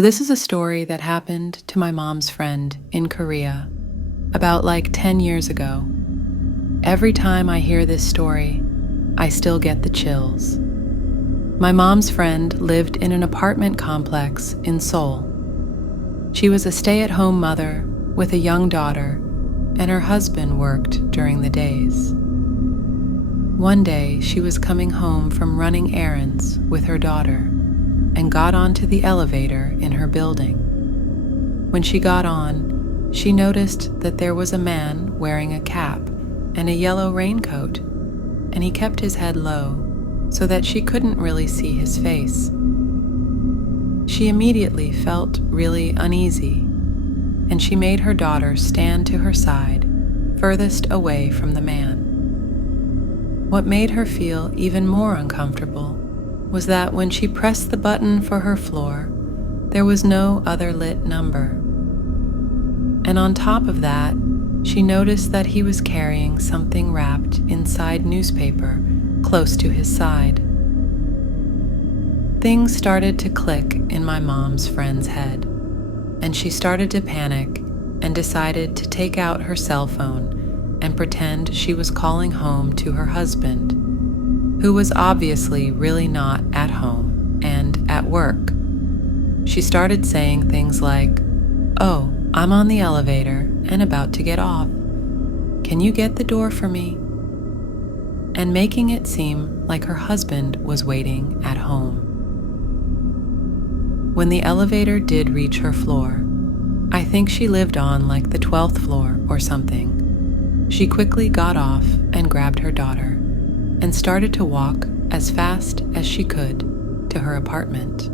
So this is a story that happened to my mom's friend in Korea about 10 years ago. Every time I hear this story, I still get the chills. My mom's friend lived in an apartment complex in Seoul. She was a stay-at-home mother with a young daughter, and her husband worked during the days. One day, she was coming home from running errands with her daughter and got onto the elevator in her building. When she got on, she noticed that there was a man wearing a cap and a yellow raincoat, and he kept his head low so that she couldn't really see his face. She immediately felt really uneasy, and she made her daughter stand to her side, furthest away from the man. What made her feel even more uncomfortable was that when she pressed the button for her floor, there was no other lit number. And on top of that, she noticed that he was carrying something wrapped inside newspaper close to his side. Things started to click in my mom's friend's head, and she started to panic and decided to take out her cell phone and pretend she was calling home to her husband, who was obviously really not at home and at work. She started saying things like, "Oh, I'm on the elevator and about to get off. Can you get the door for me?" And making it seem like her husband was waiting at home. When the elevator did reach her floor, I think she lived on the 12th floor or something, she quickly got off and grabbed her daughter and started to walk as fast as she could to her apartment.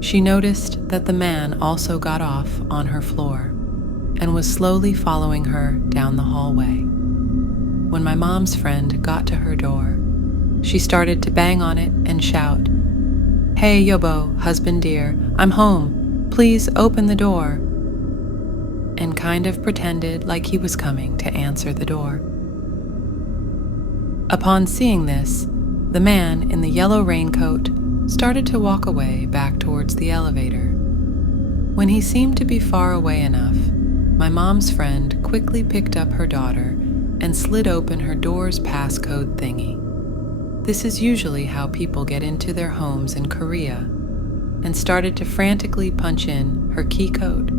She noticed that the man also got off on her floor and was slowly following her down the hallway. When my mom's friend got to her door, she started to bang on it and shout, "Hey, Yobo, husband dear, I'm home. Please open the door," and kind of pretended like he was coming to answer the door. Upon seeing this, the man in the yellow raincoat started to walk away back towards the elevator. When he seemed to be far away enough, my mom's friend quickly picked up her daughter and slid open her door's passcode thingy. This is usually how people get into their homes in Korea, and started to frantically punch in her key code.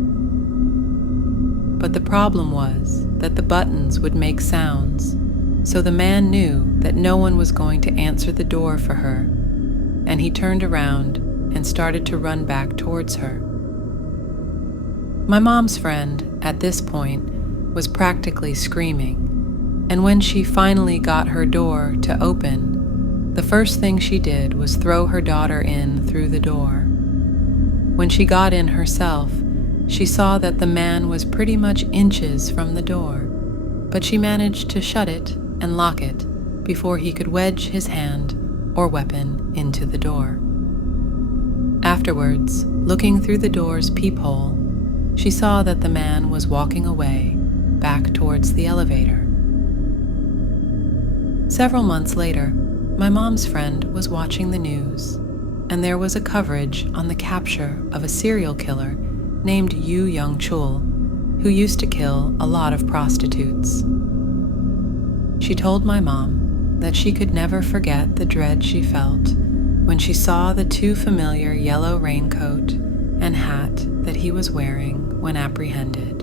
But the problem was that the buttons would make sounds, so the man knew that no one was going to answer the door for her, and he turned around and started to run back towards her. My mom's friend, at this point, was practically screaming, and when she finally got her door to open, the first thing she did was throw her daughter in through the door. When she got in herself, she saw that the man was pretty much inches from the door, but she managed to shut it and lock it before he could wedge his hand or weapon into the door. Afterwards, looking through the door's peephole, she saw that the man was walking away back towards the elevator. Several months later, my mom's friend was watching the news, and there was a coverage on the capture of a serial killer named Yoo Young-chul, who used to kill a lot of prostitutes. She told my mom that she could never forget the dread she felt when she saw the too familiar yellow raincoat and hat that he was wearing when apprehended.